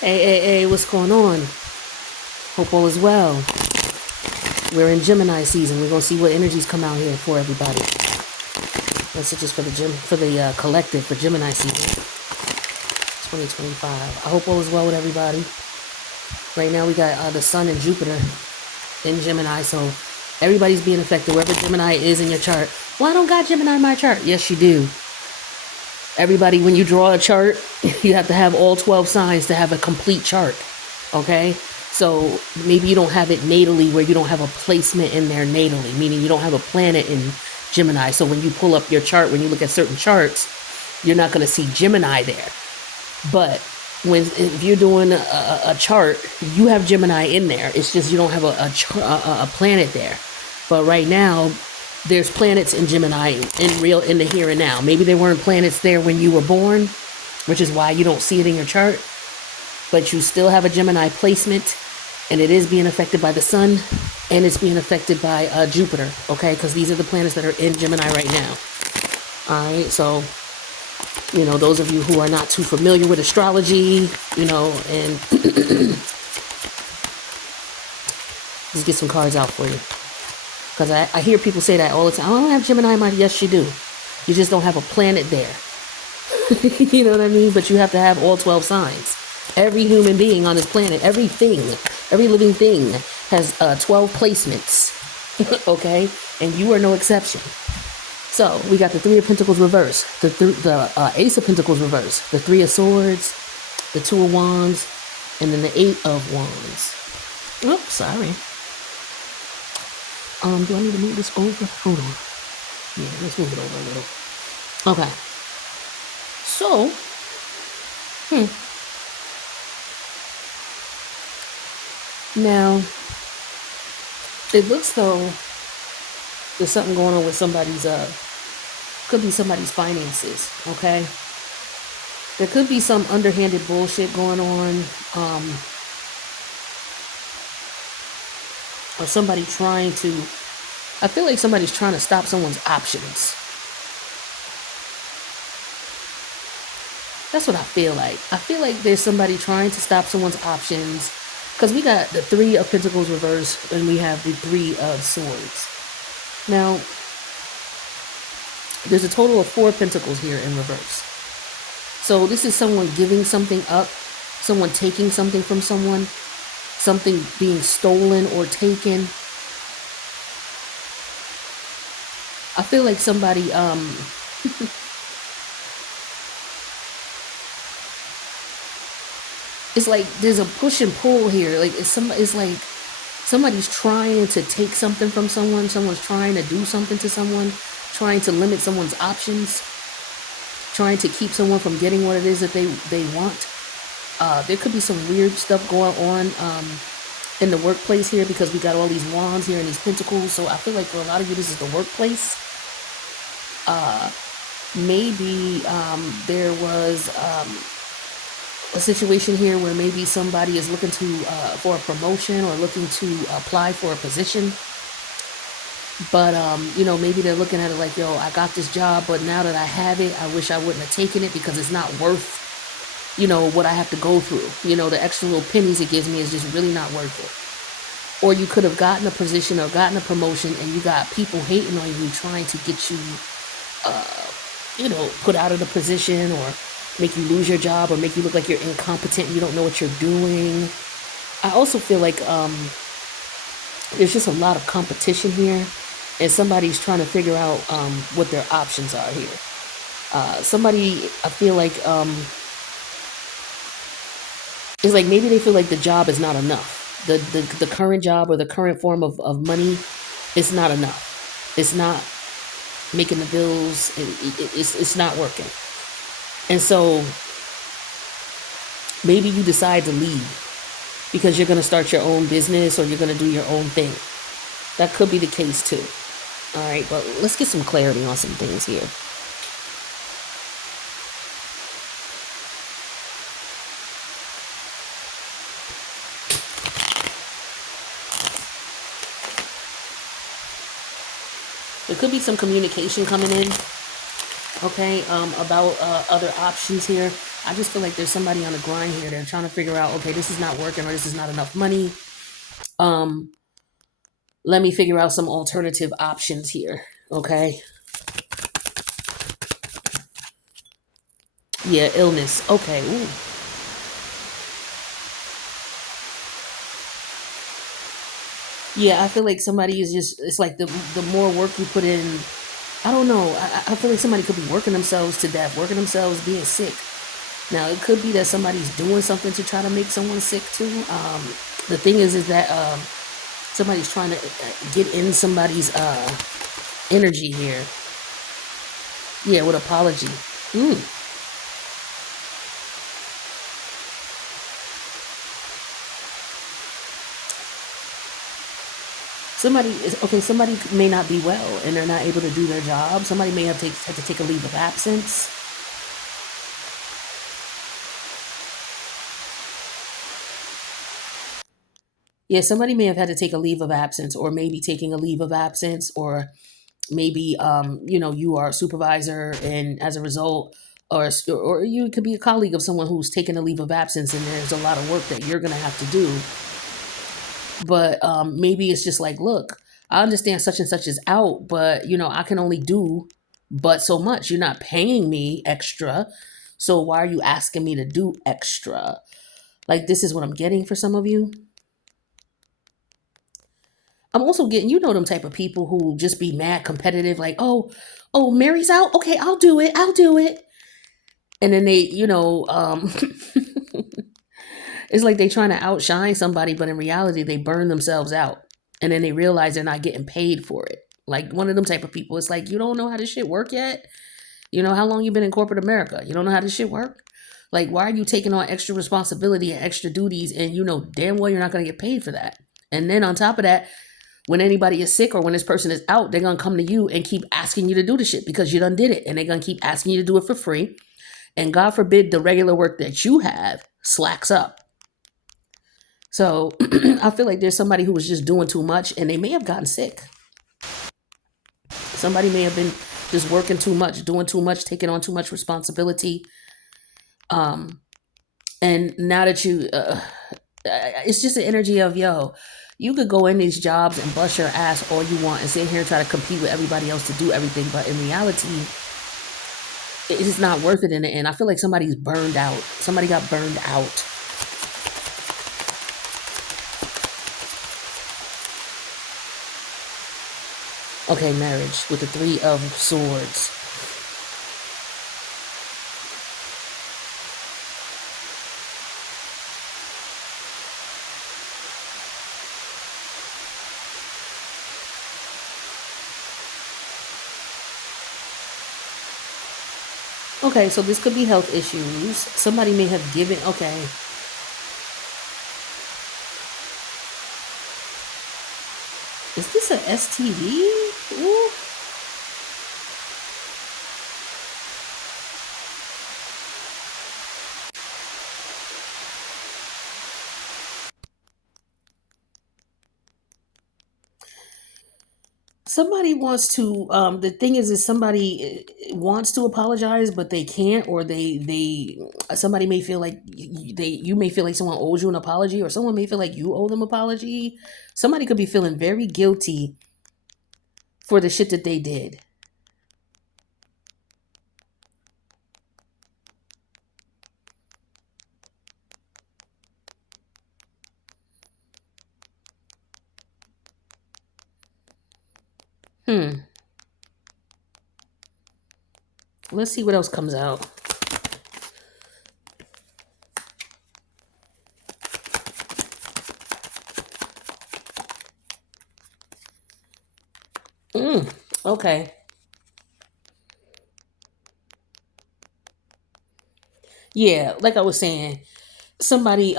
Hey, what's going on? Hope all is well. We're in Gemini season. We're gonna see what energies come out here for everybody. Messages for the collective for Gemini season 2025. I hope all is well with everybody. Right now we got the Sun and Jupiter in Gemini, so everybody's being affected. Wherever Gemini is in your chart. Well, I don't got Gemini in my chart. Yes, you do. Everybody, when you draw a chart, you have to have all 12 signs to have a complete chart. Okay? So maybe you don't have it natally where you don't have a placement in there natally, meaning you don't have a planet in Gemini. So when you pull up your chart, when you look at certain charts, you're not going to see Gemini there. But if you're doing a chart, you have Gemini in there. It's just you don't have a planet there. But right now, there's planets in Gemini in the here and now. Maybe there weren't planets there when you were born, which is why you don't see it in your chart. But you still have a Gemini placement, and it is being affected by the sun, and it's being affected by Jupiter, okay? Because these are the planets that are in Gemini right now. All right, so, those of you who are not too familiar with astrology, and let's get some cards out for you. Because I hear people say that all the time. I don't have Gemini in my... Yes, you do. You just don't have a planet there. You know what I mean? But you have to have all 12 signs. Every human being on this planet, every living thing has 12 placements. Okay? And you are no exception. So, we got the Three of Pentacles reverse, the Ace of Pentacles reverse, the Three of Swords, the Two of Wands, and then the Eight of Wands. Oops, sorry. Do I need to move this over? Hold on. Yeah, let's move it over a little. Okay. So, now, it looks though there's something going on with somebody's, could be somebody's finances, okay? There could be some underhanded bullshit going on, or somebody trying to, I feel like somebody's trying to stop someone's options. That's what I feel like. I feel like there's somebody trying to stop someone's options, because we got the Three of Pentacles reversed, and we have the Three of Swords. Now, there's a total of 4 Pentacles here in reverse. So this is someone giving something up, someone taking something from someone, something being stolen or taken. I feel like somebody, it's like there's a push and pull here. Like it's like somebody's trying to take something from someone. Someone's trying to do something to someone, trying to limit someone's options, trying to keep someone from getting what it is that they want. There could be some weird stuff going on in the workplace here, because we got all these wands here and these pentacles. So I feel like for a lot of you, this is the workplace. Maybe there was a situation here where maybe somebody is looking to for a promotion or looking to apply for a position. But, maybe they're looking at it like, yo, I got this job, but now that I have it, I wish I wouldn't have taken it because it's not worth, what I have to go through. The extra little pennies it gives me is just really not worth it. Or you could have gotten a position or gotten a promotion, and you got people hating on you, trying to get you, put out of the position, or make you lose your job, or make you look like you're incompetent and you don't know what you're doing. I also feel like there's just a lot of competition here, and somebody's trying to figure out what their options are here. Somebody, I feel like, it's like maybe they feel like the job is not enough. The current job or the current form of money is not enough. It's not making the bills. It's not working. And so maybe you decide to leave because you're going to start your own business, or you're going to do your own thing. That could be the case too. All right, but let's get some clarity on some things here. There could be some communication coming in, okay, about other options here. I just feel like there's somebody on the grind here. They're trying to figure out, okay, this is not working or this is not enough money. Um, Let me figure out some alternative options here. Okay. Yeah, illness. Okay. Ooh. Yeah, I feel like somebody is just, it's like the more work you put in, I don't know. I feel like somebody could be working themselves to death, working themselves being sick. Now, it could be that somebody's doing something to try to make someone sick too. The thing is that somebody's trying to get in somebody's energy here. Yeah, with apology. Mm. Somebody is okay. Somebody may not be well and they're not able to do their job. Somebody may had to take a leave of absence. Yeah, somebody may have had to take a leave of absence, or maybe taking a leave of absence, or maybe you are a supervisor, and as a result, or you could be a colleague of someone who's taken a leave of absence, and there's a lot of work that you're gonna have to do. But maybe it's just like, look, I understand such and such is out, but I can only do but so much. You're not paying me extra, so why are you asking me to do extra? Like, this is what I'm getting for some of you. I'm also getting, them type of people who just be mad competitive, like, oh, Mary's out. Okay, I'll do it. And then they, it's like they trying to outshine somebody, but in reality, they burn themselves out. And then they realize they're not getting paid for it. Like one of them type of people. It's like, you don't know how this shit work yet? How long you been in corporate America? You don't know how this shit work? Like, why are you taking on extra responsibility and extra duties and you know damn well you're not going to get paid for that? And then on top of that, when anybody is sick or when this person is out, they're going to come to you and keep asking you to do the shit because you done did it. And they're going to keep asking you to do it for free. And God forbid the regular work that you have slacks up. So I feel like there's somebody who was just doing too much and they may have gotten sick. Somebody may have been just working too much, doing too much, taking on too much responsibility. And now that it's just the energy of, yo, you could go in these jobs and bust your ass all you want and sit here and try to compete with everybody else to do everything. But in reality, it's not worth it in the end. I feel like somebody's burned out. Somebody got burned out. Okay, marriage with the Three of Swords. Okay, so this could be health issues. Somebody may have given, okay. Is this a STD? Ooh. Somebody wants to the thing is somebody wants to apologize but they can't, or they somebody may feel like you may feel like someone owes you an apology, or someone may feel like you owe them apology. Somebody could be feeling very guilty for the shit that they did. Let's see what else comes out. Okay. Yeah, like I was saying, somebody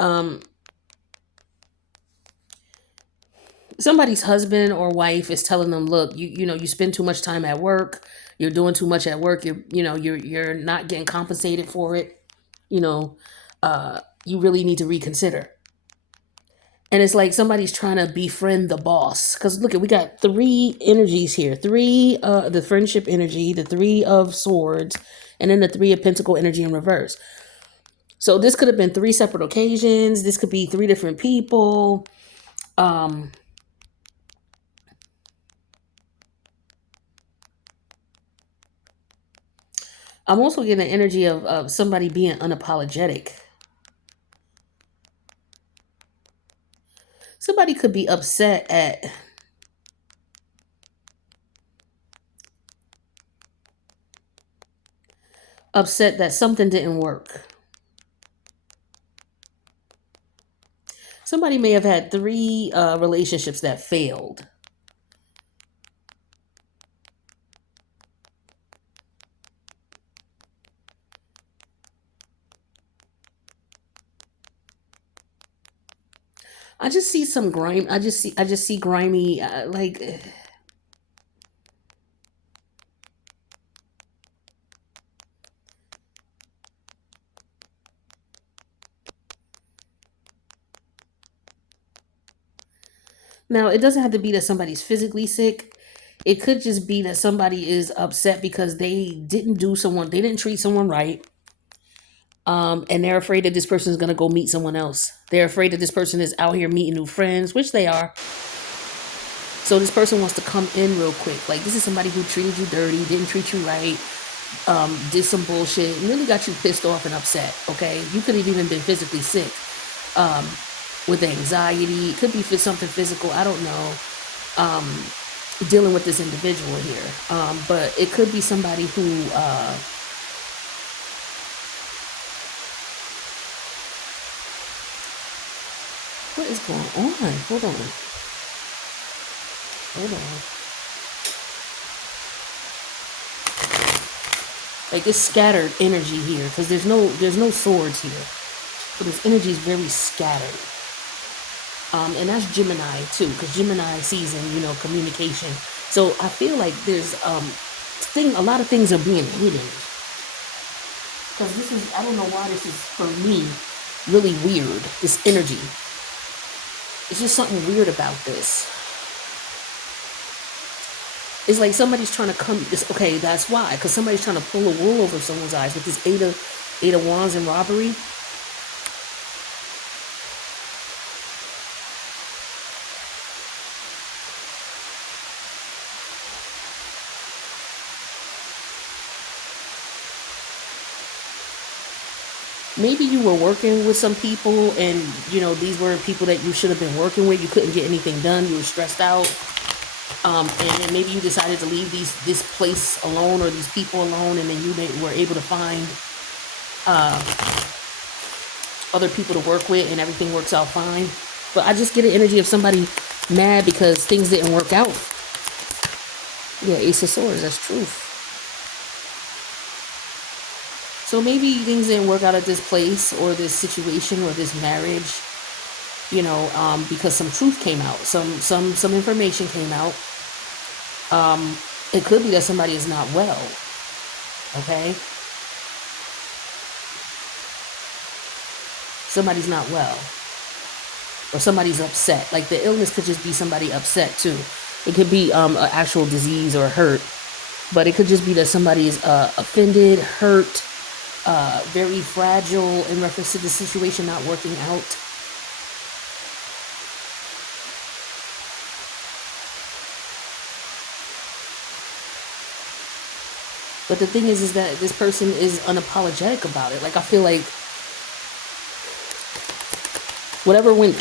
somebody's husband or wife is telling them, look, you spend too much time at work, you're doing too much at work, you're not getting compensated for it, you really need to reconsider. And it's like somebody's trying to befriend the boss. Because look, we got three energies here. The friendship energy, the Three of Swords, and then the Three of Pentacle energy in reverse. So this could have been three separate occasions. This could be three different people. Um, I'm also getting the energy of somebody being unapologetic. Somebody could be upset that something didn't work. Somebody may have had three relationships that failed. I just see some grime. I just see grimy. Now it doesn't have to be that somebody's physically sick. It could just be that somebody is upset because they didn't treat someone right. And they're afraid that this person is gonna go meet someone else. They're afraid that this person is out here meeting new friends, which they are. So this person wants to come in real quick. Like this is somebody who treated you dirty, didn't treat you right, did some bullshit, and really got you pissed off and upset. Okay, you could have even been physically sick, um, with anxiety. It could be for something physical. I don't know. Um, Dealing with this individual here, but it could be somebody who. What is going on? Hold on. Hold on. Like it's scattered energy here because there's no swords here. So this energy is very scattered. And that's Gemini too, because Gemini season, communication. So I feel like there's a lot of things are being hidden. Because I don't know why this is for me really weird. This energy. It's just something weird about this. It's like somebody's trying to come. Okay, that's why. Because somebody's trying to pull a wool over someone's eyes with this eight of wands and robbery. Maybe you were working with some people and these weren't people that you should have been working with. You couldn't get anything done. You were stressed out. And then maybe you decided to leave this place alone or these people alone, and then were able to find uh, other people to work with, and everything works out fine. But I just get an energy of somebody mad because things didn't work out. Yeah, Ace of Swords, that's truth. So maybe things didn't work out at this place or this situation or this marriage, because some truth came out, some information came out. It could be that somebody is not well. Okay, somebody's not well, or somebody's upset. Like the illness could just be somebody upset too. It could be an actual disease or hurt, but it could just be that somebody is offended, hurt, very fragile in reference to the situation not working out. But the thing is that this person is unapologetic about it. Like I feel like whatever went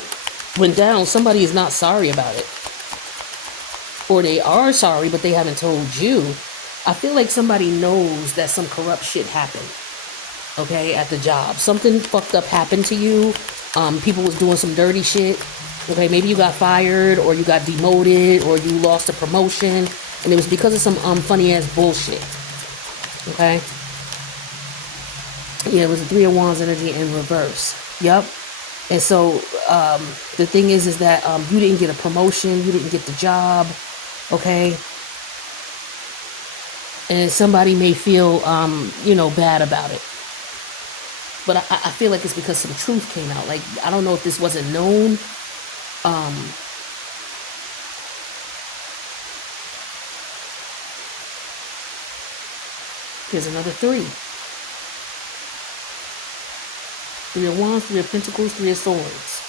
down, somebody is not sorry about it, or they are sorry, but they haven't told you. I feel like somebody knows that some corrupt shit happened. Okay, at the job, something fucked up happened to you. People was doing some dirty shit. Okay, maybe you got fired, or you got demoted, or you lost a promotion, and it was because of some funny ass bullshit. Okay. Yeah, it was a Three of Wands energy in reverse. Yep. And so the thing is that you didn't get a promotion, you didn't get the job. Okay. And somebody may feel bad about it. But I feel like it's because some truth came out. Like I don't know if this wasn't known. Here's another three. Three of Wands, Three of Pentacles, Three of Swords.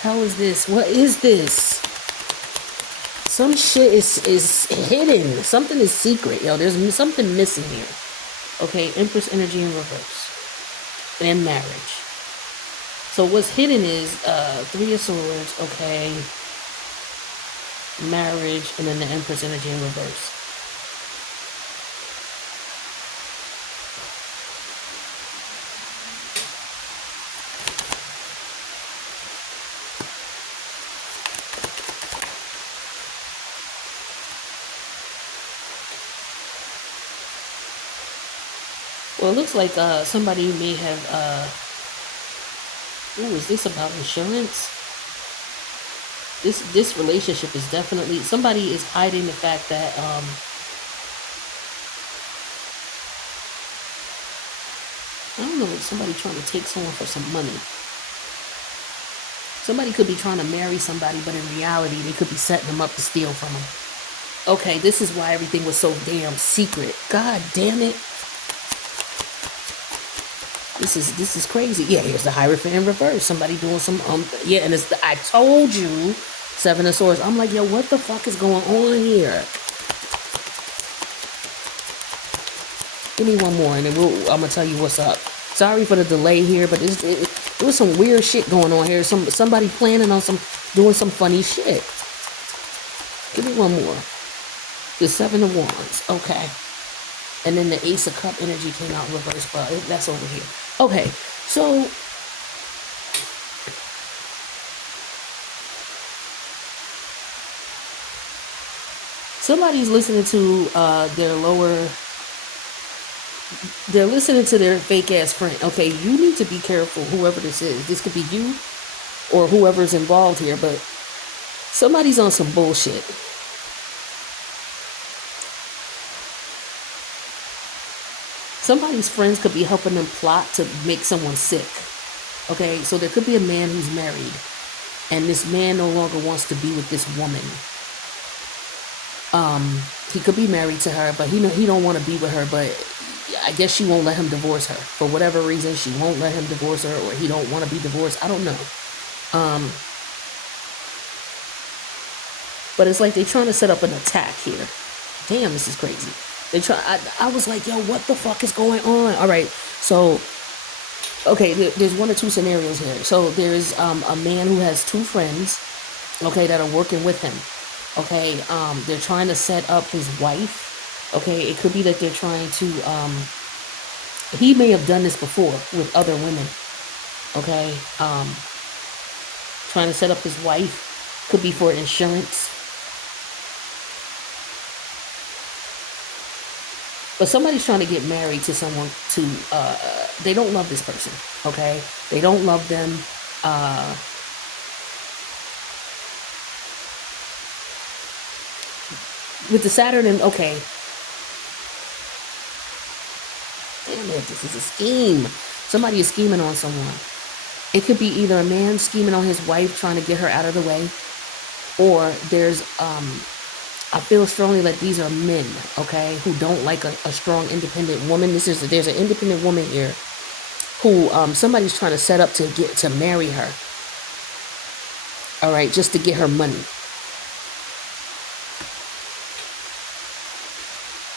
Hell is this? What is this? Some shit is hidden. Something is secret, yo. There's something missing here. Okay, Empress energy in reverse. And marriage. So what's hidden is Three of Swords, okay, marriage, and then the Empress energy in reverse. Well, it looks like somebody may have, ooh, is this about insurance? This relationship is definitely, somebody is hiding the fact that, I don't know, somebody trying to take someone for some money. Somebody could be trying to marry somebody, but in reality, they could be setting them up to steal from them. Okay, this is why everything was so damn secret. God damn it. This is crazy. Yeah, here's the Hierophant in reverse. Somebody doing some, yeah, and it's, I told you, Seven of Swords. I'm like, yo, what the fuck is going on here? Give me one more, and then I'm gonna tell you what's up. Sorry for the delay here, but it was some weird shit going on here. Somebody planning on doing some funny shit. Give me one more. The Seven of Wands. Okay. And then the Ace of Cup energy came out in reverse, but that's over here. Okay, so somebody's listening to they're listening to their fake ass friend. Okay, you need to be careful, whoever this is. This could be you or whoever's involved here, but somebody's on some bullshit. Somebody's friends could be helping them plot to make someone sick. Okay, so there could be a man who's married, and this man no longer wants to be with this woman. He could be married to her, but he don't want to be with her, but I guess she won't let him divorce her. For whatever reason, she won't let him divorce her, or he don't want to be divorced. I don't know. But it's like they're trying to set up an attack here. Damn, this is crazy. I was like, yo, what the fuck is going on? All right, so, okay, there's one or two scenarios here. So there's a man who has two friends, okay, that are working with him. Okay, they're trying to set up his wife. Okay, it could be that they're trying to, he may have done this before with other women. Okay, trying to set up his wife. Could be for insurance. But somebody's trying to get married to someone they don't love this person, okay? They don't love them. With the Saturn and, okay. Damn it, this is a scheme. Somebody is scheming on someone. It could be either a man scheming on his wife, trying to get her out of the way, or there's, I feel strongly that these are men, okay, who don't like a strong, independent woman. There's an independent woman here who somebody's trying to set up to marry her. All right, just to get her money.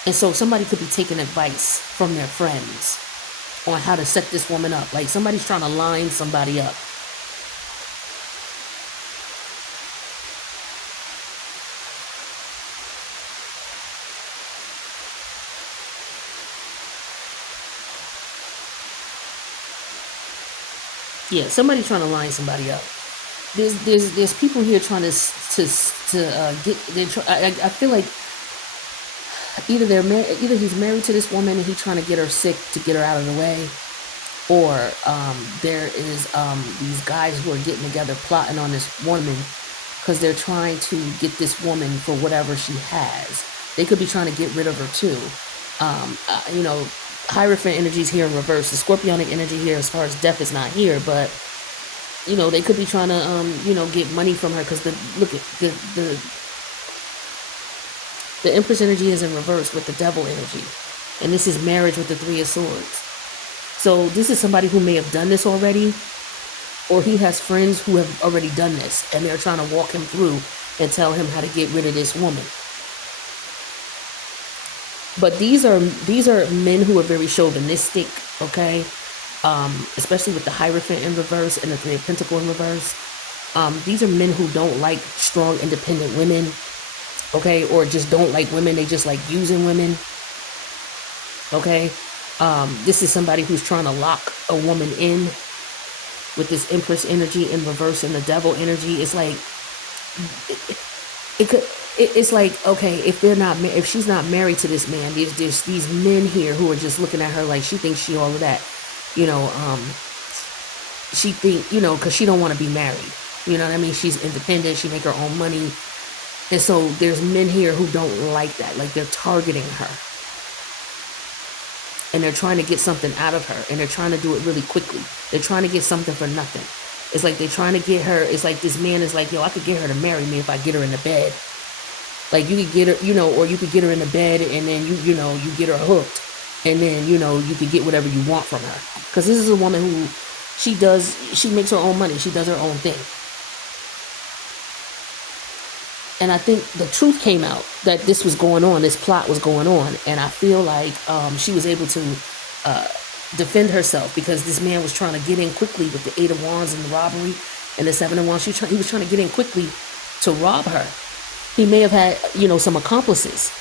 And so somebody could be taking advice from their friends on how to set this woman up. Like somebody's trying to line somebody up. Yeah, somebody trying to line somebody up. There's people here trying to get. I feel like either he's married to this woman and he's trying to get her sick to get her out of the way, or there is these guys who are getting together plotting on this woman because they're trying to get this woman for whatever she has. They could be trying to get rid of her too. You know, Hierophant energy is here in reverse. The Scorpionic energy here, as far as death, is not here, but you know, they could be trying to you know, get money from her because look at the Empress energy is in reverse with the Devil energy, and this is marriage with the Three of Swords. So this is somebody who may have done this already, or he has friends who have already done this, and they're trying to walk him through and tell him how to get rid of this woman. But these are men who are very chauvinistic, okay? Especially with the Hierophant in reverse and the Three of Pentacles in reverse. These are men who don't like strong, independent women, okay? Or just don't like women. They just like using women, okay? This is somebody who's trying to lock a woman in with this Empress energy in reverse and the Devil energy. It's like it's like, okay, if she's not married to this man, there's these men here who are just looking at her like she thinks she all of that, you know. She think, you know, because she don't want to be married, you know what I mean? She's independent, she make her own money, and so there's men here who don't like that, like they're targeting her. And they're trying to get something out of her. And they're trying to do it really quickly. They're trying to get something for nothing. It's like they're trying to get her. It's like this man is like, yo, I could get her to marry me if I get her in the bed. Like you could get her, you know, or you could get her in the bed and then you know, you get her hooked. And then, you know, you could get whatever you want from her. Because this is a woman who, she makes her own money. She does her own thing. And I think the truth came out that this was going on, this plot was going on. And I feel like she was able to defend herself because this man was trying to get in quickly with the Eight of Wands and the robbery and the Seven of Wands. He was trying to get in quickly to rob her. He may have had, you know, some accomplices,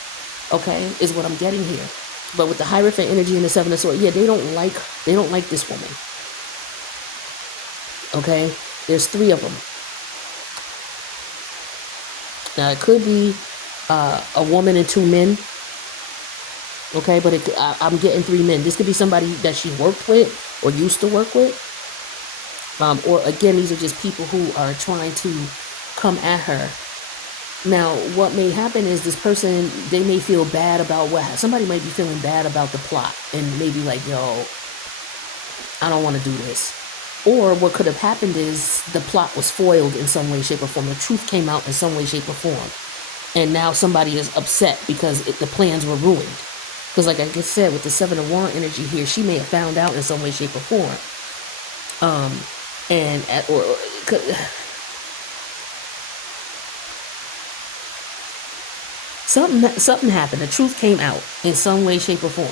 okay, is what I'm getting here. But with the Hierophant energy and the Seven of Swords, yeah, they don't like this woman. Okay, there's three of them. Now, it could be a woman and two men, okay? But I'm getting three men. This could be somebody that she worked with or used to work with. Or, again, these are just people who are trying to come at her. Now, what may happen is this person, they may feel bad about somebody might be feeling bad about the plot and maybe like, yo, I don't want to do this. Or what could have happened is the plot was foiled in some way, shape, or form. The truth came out in some way, shape, or form. And now somebody is upset because the plans were ruined. Because like I just said, with the Seven of Wands energy here, she may have found out in some way, shape, or form. Something happened. The truth came out in some way, shape, or form.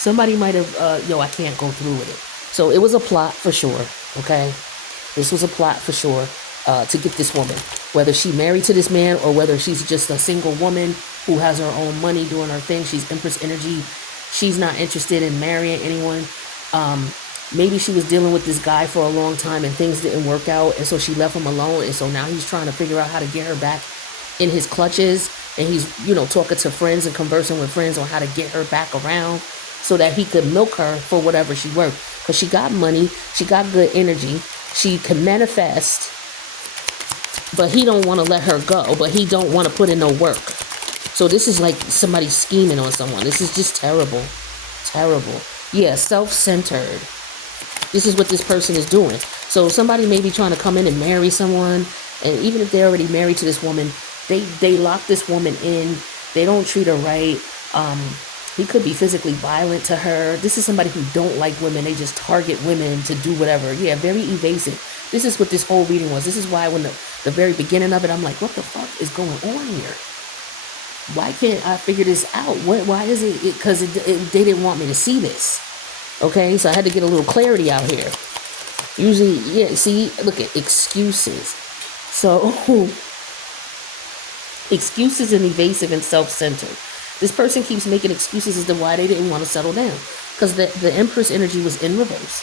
Somebody might have, yo, I can't go through with it. So it was a plot for sure, okay? This was a plot for sure to get this woman. Whether she married to this man or whether she's just a single woman who has her own money doing her thing. She's Empress energy. She's not interested in marrying anyone. Maybe she was dealing with this guy for a long time and things didn't work out. And so she left him alone. And so now he's trying to figure out how to get her back in his clutches. And he's, you know, talking to friends and conversing with friends on how to get her back around, so that he could milk her for whatever she worth. Because she got money, she got good energy, she can manifest, but he don't want to let her go, but he don't want to put in no work. So this is like somebody scheming on someone. This is just terrible. Terrible. Yeah, self-centered. This is what this person is doing. So somebody may be trying to come in and marry someone, and even if they're already married to this woman, they lock this woman in, they don't treat her right. He could be physically violent to her. This is somebody who don't like women. They just target women to do whatever. Yeah, very evasive. This is what this whole reading was. This is why when the very beginning of it, I'm like, what the fuck is going on here? Why can't I figure this out? Why is it? Because they didn't want me to see this. Okay, so I had to get a little clarity out here. Usually, yeah, see, look at excuses. So, excuses and evasive and self-centered. This person keeps making excuses as to why they didn't want to settle down, because the Empress energy was in reverse,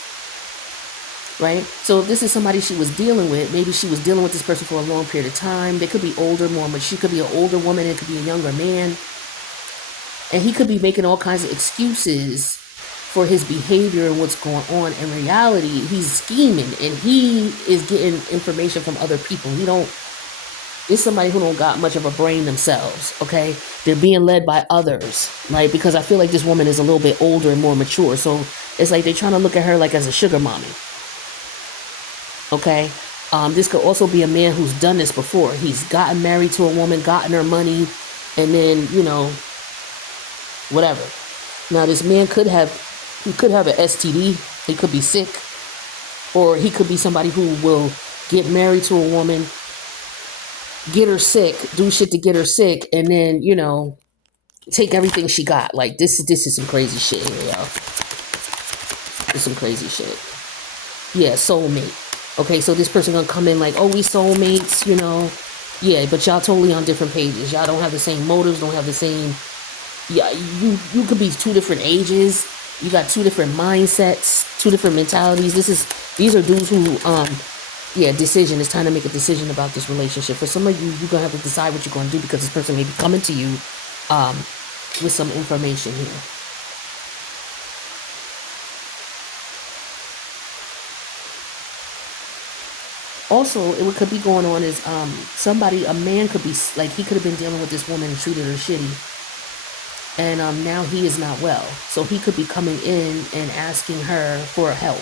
right? So if this is somebody she was dealing with, maybe she was dealing with this person for a long period of time. They could be older, more, but she could be an older woman. It could be a younger man. And he could be making all kinds of excuses for his behavior and what's going on. In reality, he's scheming and he is getting information from other people. It's somebody who don't got much of a brain themselves, okay? They're being led by others, right? Because I feel like this woman is a little bit older and more mature. So it's like they're trying to look at her like as a sugar mommy, okay? This could also be a man who's done this before. He's gotten married to a woman, gotten her money, and then, whatever. Now, this man could have an STD. He could be sick. Or he could be somebody who will get married to a woman, get her sick, do shit to get her sick, and then, take everything she got. Like, this is some crazy shit here, y'all. This is some crazy shit. Yeah, soulmate. Okay, so this person gonna come in like, oh, we soulmates, Yeah, but y'all totally on different pages. Y'all don't have the same motives, don't have the same... Yeah, you could be two different ages. You got two different mindsets, two different mentalities. These are dudes who, decision. It's time to make a decision about this relationship. For some of you, you're going to have to decide what you're going to do, because this person may be coming to you with some information here. Also, what could be going on is a man could be, like, he could have been dealing with this woman and treated her shitty. And now he is not well. So he could be coming in and asking her for help.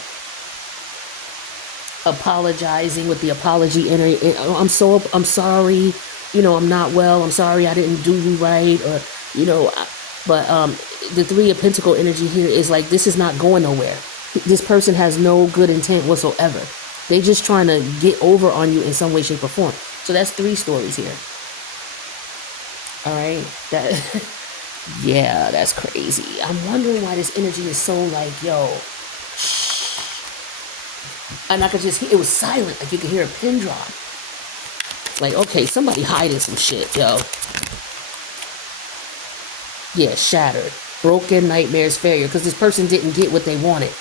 Apologizing with the apology energy. I'm sorry. I'm not well. I'm sorry I didn't do you right. Or, but the Three of Pentacle energy here is like, this is not going nowhere. This person has no good intent whatsoever. They just trying to get over on you in some way, shape, or form. So that's 3 stories here. All right. Yeah, that's crazy. I'm wondering why this energy is so like, yo, shh. And I could just hear, it was silent. Like you could hear a pin drop. Like, okay, somebody hiding some shit, yo. Yeah, shattered. Broken, nightmares, failure. Because this person didn't get what they wanted.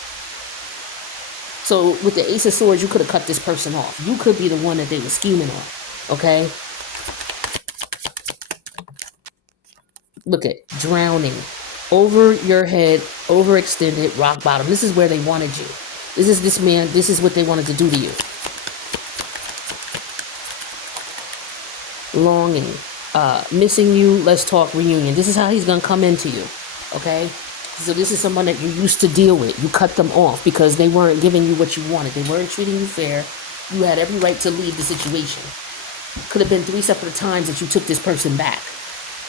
So with the Ace of Swords, you could have cut this person off. You could be the one that they were scheming on. Okay? Look at drowning, over your head, overextended, rock bottom. This is where they wanted you. This is what they wanted to do to you. Longing, missing you, let's talk, reunion. This is how he's going to come into you, okay? So this is someone that you used to deal with. You cut them off because they weren't giving you what you wanted. They weren't treating you fair. You had every right to leave the situation. Could have been 3 separate times that you took this person back.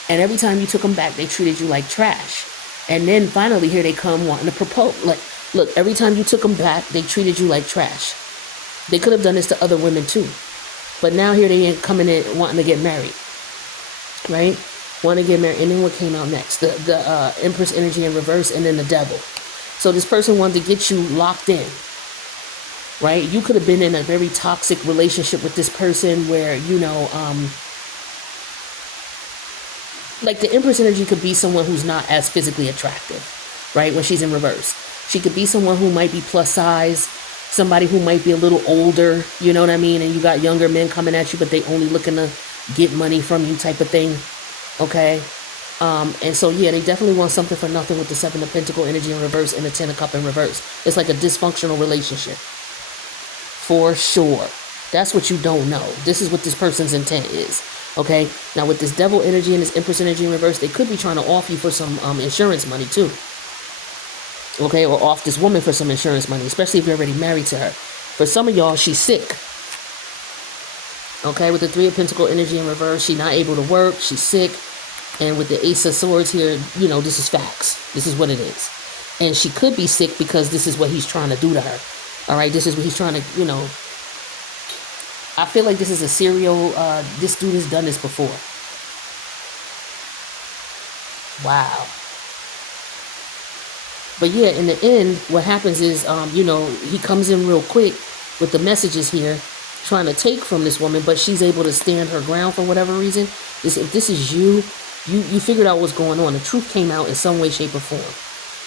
And every time you took them back, they treated you like trash. And then finally, here they come wanting to propose. Like, look, every time you took them back, they treated you like trash. They could have done this to other women too. But now here they ain't coming in wanting to get married. Right? Want to get married. And then what came out next? The Empress energy in reverse, and then the Devil. So this person wanted to get you locked in. Right? You could have been in a very toxic relationship with this person where, like the Empress energy could be someone who's not as physically attractive, right? When she's in reverse. She could be someone who might be plus size, somebody who might be a little older, you know what I mean? And you got younger men coming at you, but they only looking to get money from you type of thing, okay? And so, yeah, they definitely want something for nothing with the 7 of Pentacle energy in reverse and the 10 of Cup in reverse. It's like a dysfunctional relationship, for sure. That's what you don't know. This is what this person's intent is. Okay, now with this Devil energy and this Empress energy in reverse, they could be trying to off you for some insurance money too. Okay, or off this woman for some insurance money, especially if you're already married to her. For some of y'all, she's sick. Okay, with the 3 of Pentacle energy in reverse, she's not able to work, she's sick. And with the Ace of Swords here, this is facts. This is what it is. And she could be sick because this is what he's trying to do to her. All right, this is what he's trying to, I feel like this is a serial, this dude has done this before. Wow. But yeah, in the end, what happens is, he comes in real quick with the messages here, trying to take from this woman, but she's able to stand her ground for whatever reason. If this is you, You figured out what's going on. The truth came out in some way, shape, or form.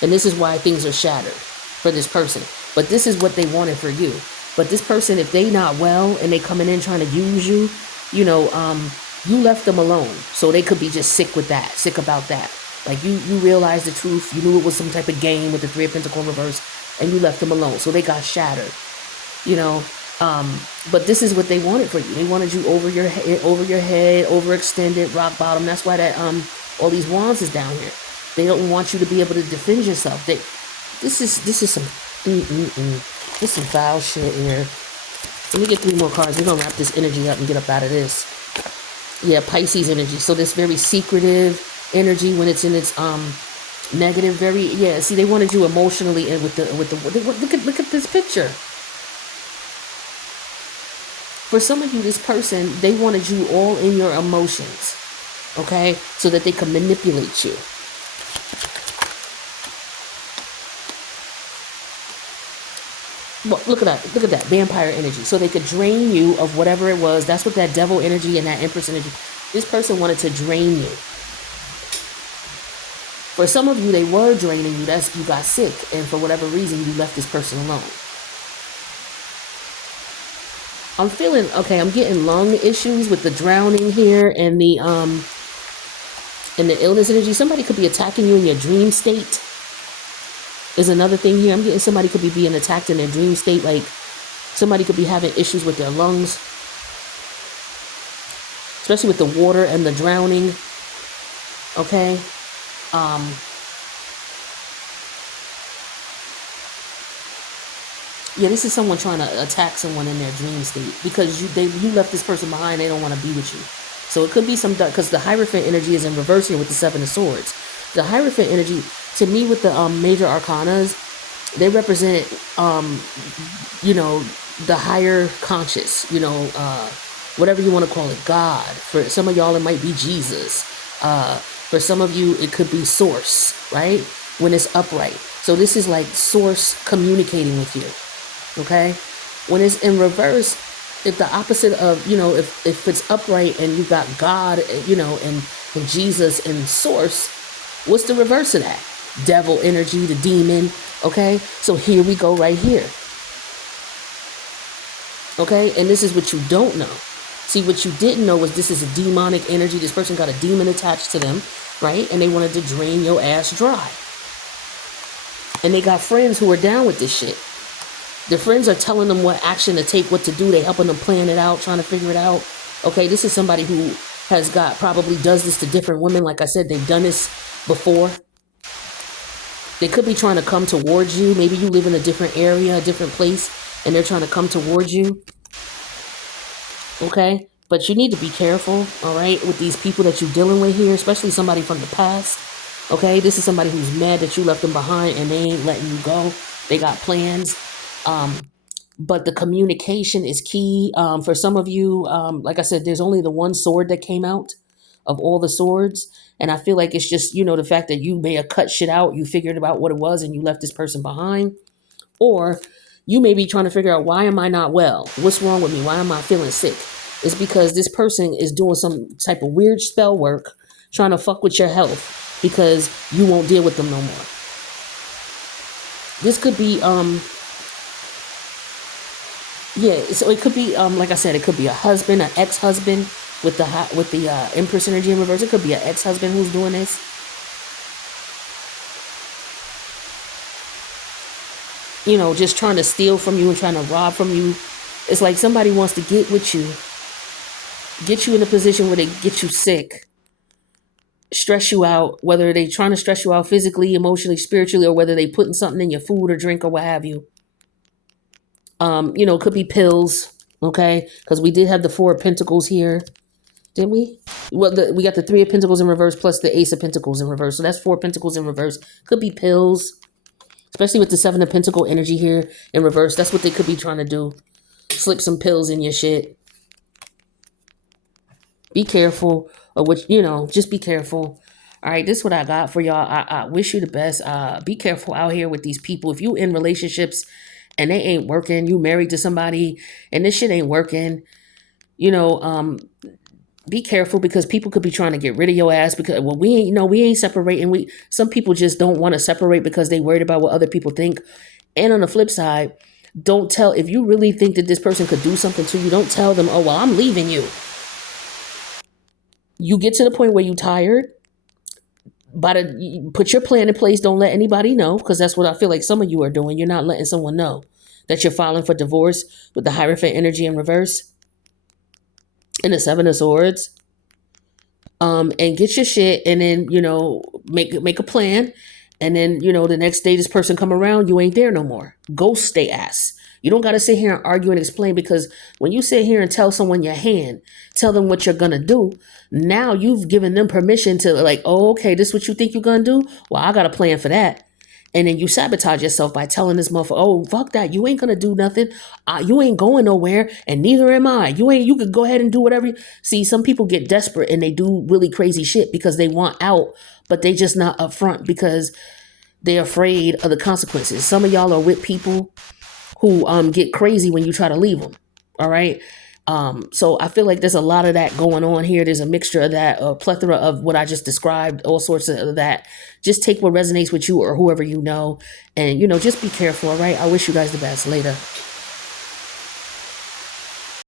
And this is why things are shattered for this person. But this is what they wanted for you. But this person, if they not well and they coming in trying to use you, you left them alone. So they could be just sick with that, sick about that. Like you realized the truth. You knew it was some type of game with the Three of Pentacles in reverse, and you left them alone. So they got shattered. But this is what they wanted for you. They wanted you over your head, overextended, rock bottom. That's why that all these wands is down here. They don't want you to be able to defend yourself. This is some this is some foul shit here. Let me get 3 more cards. We're gonna wrap this energy up and get up out of this. Yeah, Pisces energy. So this very secretive energy when it's in its negative, see, they wanted you emotionally and with the look at this picture. For some of you, this person, they wanted you all in your emotions, okay? So that they can manipulate you. Well, look at that vampire energy. So they could drain you of whatever it was. That's what that devil energy and that empress energy. This person wanted to drain you. For some of you, they were draining you. You got sick, and for whatever reason, you left this person alone. I'm feeling okay. I'm getting lung issues with the drowning here and the illness energy. Somebody could be attacking you in your dream state. Is another thing here. I'm getting somebody could be being attacked in their dream state. Like somebody could be having issues with their lungs, especially with the water and the drowning. Okay. Yeah, this is someone trying to attack someone in their dream state because you left this person behind. They don't want to be with you. So it could be some, because the Hierophant energy is in reverse here with the 7 of Swords. The Hierophant energy, to me, with the major arcanas, they represent, the higher conscious, whatever you want to call it, God. For some of y'all, it might be Jesus. For some of you, it could be Source, right? When it's upright. So this is like Source communicating with you. Okay, when it's in reverse, if the opposite of, if it's upright and you got God, and Jesus and Source, what's the reverse of that? Devil energy, the demon. Okay, so here we go right here. Okay, and this is what you don't know. See, what you didn't know was this is a demonic energy. This person got a demon attached to them, right? And they wanted to drain your ass dry. And they got friends who are down with this shit. Their friends are telling them what action to take, what to do. They helping them plan it out, trying to figure it out. Okay, this is somebody who has probably does this to different women. Like I said, they've done this before. They could be trying to come towards you. Maybe you live in a different area, a different place, and they're trying to come towards you. Okay, but you need to be careful, all right, with these people that you're dealing with here, especially somebody from the past. Okay, this is somebody who's mad that you left them behind and they ain't letting you go. They got plans. But the communication is key. For some of you, like I said, there's only the one sword that came out of all the swords. And I feel like it's just, the fact that you may have cut shit out. You figured out what it was and you left this person behind. Or you may be trying to figure out, why am I not well? What's wrong with me? Why am I feeling sick? It's because this person is doing some type of weird spell work, trying to fuck with your health because you won't deal with them no more. This could be, so it could be, like I said, it could be a husband, an ex-husband with the Empress energy in reverse. It could be an ex-husband who's doing this. Just trying to steal from you and trying to rob from you. It's like somebody wants to get with you, get you in a position where they get you sick, stress you out, whether they trying to stress you out physically, emotionally, spiritually, or whether they putting something in your food or drink or what have you. It could be pills, okay? Because we did have the 4 of Pentacles here, didn't we? Well, we got the 3 of Pentacles in reverse plus the Ace of Pentacles in reverse. So that's 4 Pentacles in reverse. Could be pills, especially with the 7 of Pentacle energy here in reverse. That's what they could be trying to do. Slip some pills in your shit. Be careful of what, just be careful. All right, this is what I got for y'all. I wish you the best. Be careful out here with these people. If you in relationships and they ain't working, you married to somebody and this shit ain't working, be careful because people could be trying to get rid of your ass because well we ain't separating. We some people just don't want to separate because they worried about what other people think. And on the flip side, don't tell if you really think that this person could do something to you, don't tell them, oh well, I'm leaving you. You get to the point where you tired, put your plan in place, don't let anybody know, because that's what I feel like some of you are doing. You're not letting someone know that you're filing for divorce with the Hierophant energy in reverse and the Seven of Swords. And get your shit, and then make a plan, and then the next day this person come around, you ain't there no more. Ghost they ass. You don't got to sit here and argue and explain, because when you sit here and tell someone your hand, tell them what you're gonna do, now you've given them permission to like, oh, okay, this is what you think you're gonna do. Well, I got a plan for that. And then you sabotage yourself by telling this motherfucker, oh, fuck that. You ain't going to do nothing. You ain't going nowhere. And neither am I. You could go ahead and do whatever. See, some people get desperate and they do really crazy shit because they want out, but they just not upfront because they're afraid of the consequences. Some of y'all are with people who get crazy when you try to leave them. All right. So I feel like there's a lot of that going on here. There's a mixture of that, a plethora of what I just described, all sorts of that. Just take what resonates with you or whoever you know, and just be careful. All right. I wish you guys the best. Later.